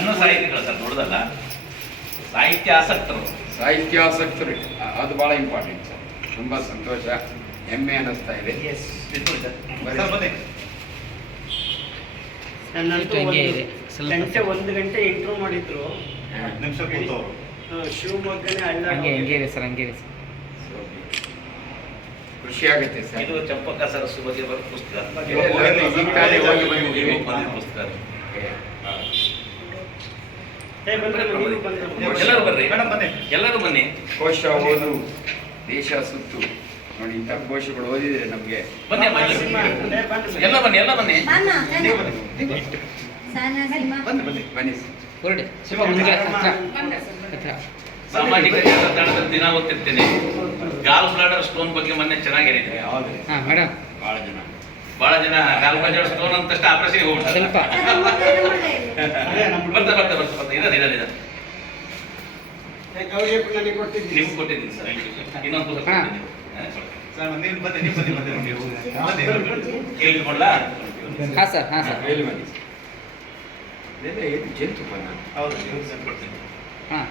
ಸಣ್ಣ ಸಾಹಿತಿಗಳು ಸರ್ ದೊಡ್ಡದಲ್ಲ. ಸಾಹಿತ್ಯ ಆಸಕ್ತರು ಸಾಹಿತ್ಯಾಸಕ್ತರು. ಆಸಕ್ತರು ಅದು ಭಾಳ ಇಂಪಾರ್ಟೆಂಟ್ ಸರ್ ತುಂಬ ಸಂತೋಷ ಹೆಮ್ಮೆ ಅನ್ನಿಸ್ತಾ ಇದೆ. ಗಂಟೆ ಒಂದು ಗಂಟೆ ಇಂಟ್ರೂ ಮಾಡಿದ್ರು. ನಿಮಿಷ ಶಿವಮೊಗ್ಗನೇ ಅಲ್ಲ ಹಂಗೆ ಹಂಗೆ ಇದೆ ಸರ್ ಹಂಗೆ ಇದೆ ಸರ್. ಖುಷಿ ಆಗುತ್ತೆ ಸರ್. ಇದು ಚಂಪಕ ಸರಸ್ಸು ಬಗ್ಗೆ ಬರೋ ಪುಸ್ತಕ. ಇಲ್ಲ, ಎಲ್ಲರೂ ಬರ್ರಿ ಎಲ್ಲರೂ ಬನ್ನಿ. ಕೋಶ ಓದು ದೇಶ ಸುತ್ತು. ನೋಡಿ ಇಂಥ ಕೋಶಗಳು ಓದಿದ್ರೆ ನಮಗೆ ಬನ್ನಿ ಎಲ್ಲ ಬನ್ನಿ. ಎಲ್ಲ ಬನ್ನಿ ಬನ್ನಿ. ಬನ್ನಿ ಸಾಮಾಜಿಕ ಜಾಲತಾಣದಲ್ಲಿ ದಿನ ಓದ್ತಿರ್ತೀನಿ. ಗಾಲ್ ಬ್ಲಾಡರ್ ಸ್ಟೋನ್ ಬಗ್ಗೆ ಮೊನ್ನೆ ಚೆನ್ನಾಗಿ ಹೇಳಿದ್ರಿ ಬಹಳ ಜನ. ಬಹಳ ಜನ ಗಾಲ್ ಬ್ಲಾಡರ್ ಸ್ಟೋನ್ ಅಂತ ಆಪರೇಷನ್ ಹೋಗ್ಬಿಡ್ತಾರೆ. ಗೌರಿಯಪ್ಪ ನನಗೆ ಕೊಟ್ಟಿದ್ದೀನಿ ನಿಮ್ಗೆ ಕೊಟ್ಟಿದ್ದೀನಿ ಸರ್. ಇನ್ನೊಂದು ಪುಸ್ತಕ ಹಾ. ಕೊಟ್ಟಿದ್ದೀನಿ. ಕೇಳಿಕೊಂಡ್ಲಾ ಹಾಂ ಸರ್. ಹಾಂ ಸರ್ ಮೇಲೆ ಬನ್ನಿ ಜೇನುತುಪ್ಪನ? ಹೌದು ಕೊಡ್ತೀನಿ. ಹಾಂ.